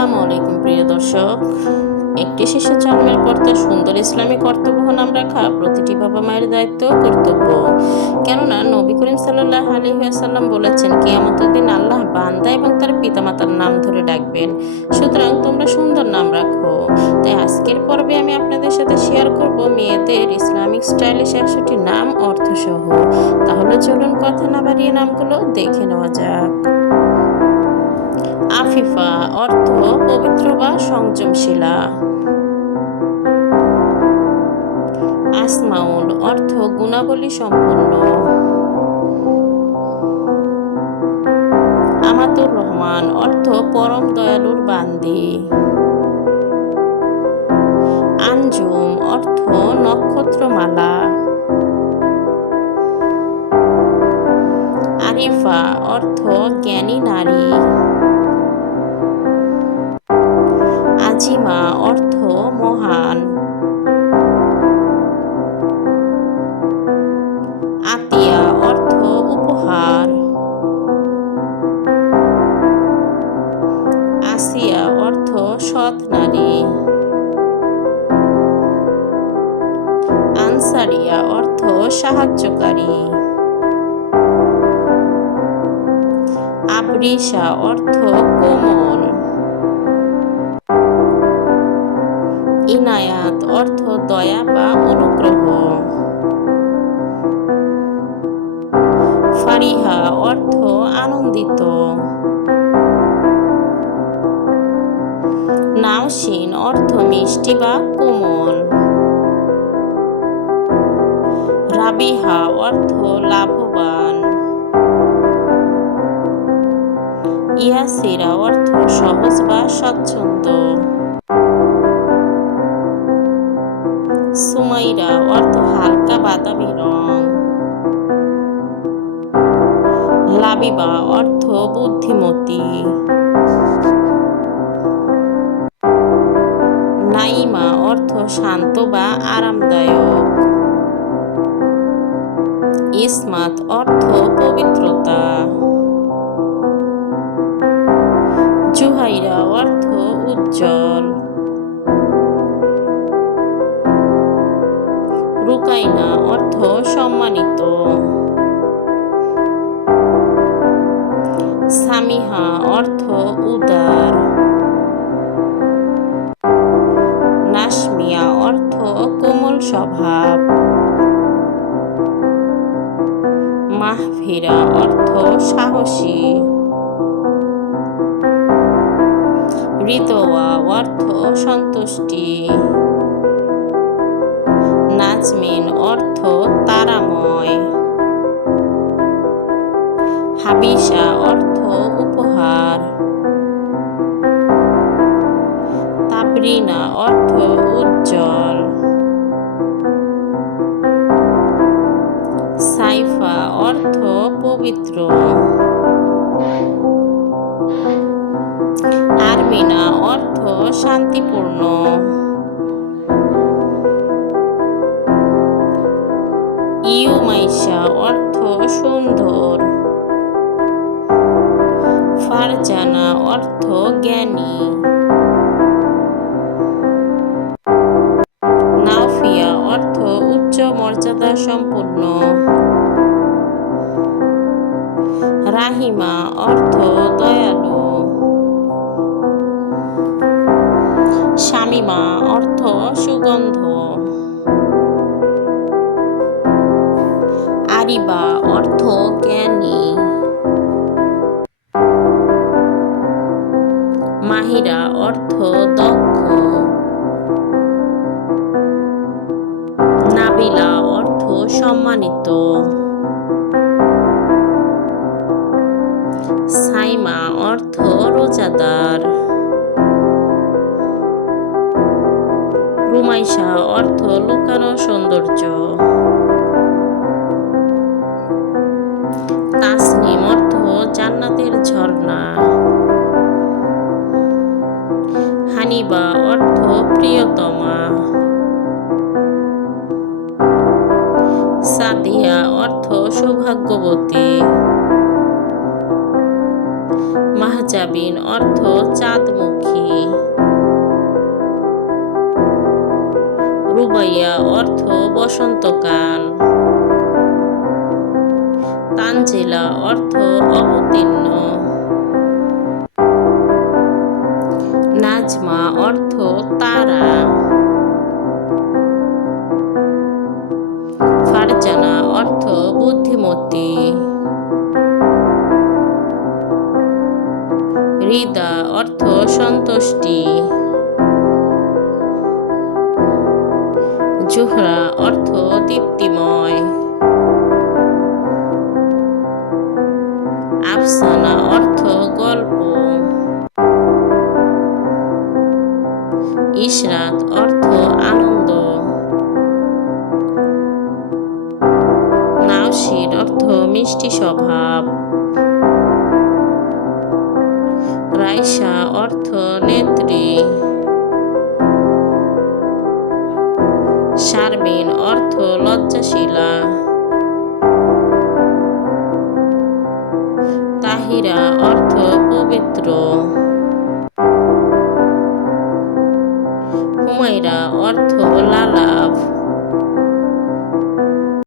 আসসালামু আলাইকুম প্রিয় দর্শক। একটি শিশু জন্মের পর তার সুন্দর ইসলামী কর্তব্য নাম রাখা প্রতিটি বাবা মায়ের দায়িত্ব ও কর্তব্য। কেননা নবী করিম সাল্লাল্লাহু আলাইহি ওয়াসাল্লাম বলেছেন, কিয়ামতের দিন আল্লাহ বান্দা এবং তার পিতামাতার নাম ধরে ডাকবেন। সুতরাং তোমরা সুন্দর নাম রাখো। তাই আজকের পর্বে আমি আপনাদের সাথে শেয়ার করব মেয়েদের ইসলামিক স্টাইলিশ 100টি নাম অর্থসহ। তাহলে চলুন কথা না বাড়িয়ে নামগুলো দেখে নেওয়া যাক। আফিফা অর্থ পবিত্র বা সংযমশীলা। আসমাউল অর্থ গুণাবলী সম্পন্ন। আমাতুর রহমান অর্থ পরম দয়ালুর বান্দি। আঞ্জুম অর্থ নক্ষত্রমালা। আরিফা অর্থ জ্ঞানী নারী। আজিমা অর্থ মহান। আতিয়া অর্থ উপহার। আসিয়া অর্থ সৎ নারী। আনসারিয়া অর্থ সাহায্যকারী। আবরিশা অর্থ কোমল। ইনায়াত অর্থ দয়া বা অনুগ্রহ। ফারিহা অর্থ আনন্দিত। নাওশিন অর্থ মিষ্টি বা কোমল। রাবিহা অর্থ লাভবান। ইয়াসিরা অর্থ সহজ বা স্বচ্ছন্দ। সুমাইরা অর্থ হালকা বাদামি রং। লাবিবা অর্থ বুদ্ধিমতী। নাইমা অর্থ শান্ত বা আরামদায়ক। ইসমাত অর্থ পবিত্রতা। জুহাইরা অর্থ উজ্জ্বল। রুকাইনা অর্থ সম্মানিত। সামিহা অর্থ উদার। নাশমিয়া অর্থ কোমল স্বভাব। মাহফিরা অর্থ সাহসী। রিদওয়া অর্থ সন্তুষ্টি। নাজমিন অর্থ তারাময়। হাবিশা অর্থ উপহার। তাবরিনা অর্থ উজ্জ্বল। সাইফা অর্থ পবিত্র। আরমিনা অর্থ শান্তিপূর্ণ। ইউমাইশা অর্থ সুন্দর। ফারজানা অর্থ জ্ঞানী। নাওফিয়া অর্থ উচ্চ মর্যাদা সম্পন্ন। রাহিমা অর্থ দয়ালু। শামিমা অর্থ সুগন্ধ। আরিবা অর্থ জ্ঞানী। মাহিরা অর্থ দক্ষ। নাবিলা অর্থ সম্মানিত। সাইমা অর্থ রোজাদার। রুমাইশা অর্থ লুকানো সৌন্দর্য। তাসনিম অর্থ জান্নাতের ঝর্ণা। হানিবা অর্থ প্রিয়তমা। সাদিয়া অর্থ সৌভাগ্যবতী। মাহজাবিন অর্থ চাঁদমুখী। রুবাইয়া অর্থ বসন্তকাল। তানজিলা অর্থ অবতীর্ণ। নাজমা অর্থ তারা। ফারজানা অর্থ বুদ্ধিমতী। রিদা অর্থ সন্তুষ্টি। জুহরা অর্থ দীপ্তিময়। আফসানা অর্থ গল্প। ইশরাত অর্থ আনন্দ। নাওশির অর্থ মিষ্টি স্বভাব। রাইসা অর্থ নেত্রী। শারমিন অর্থ লজ্জাশীলা। তাহিরা অর্থ পবিত্র। হুমায়রা অর্থ লালাভ।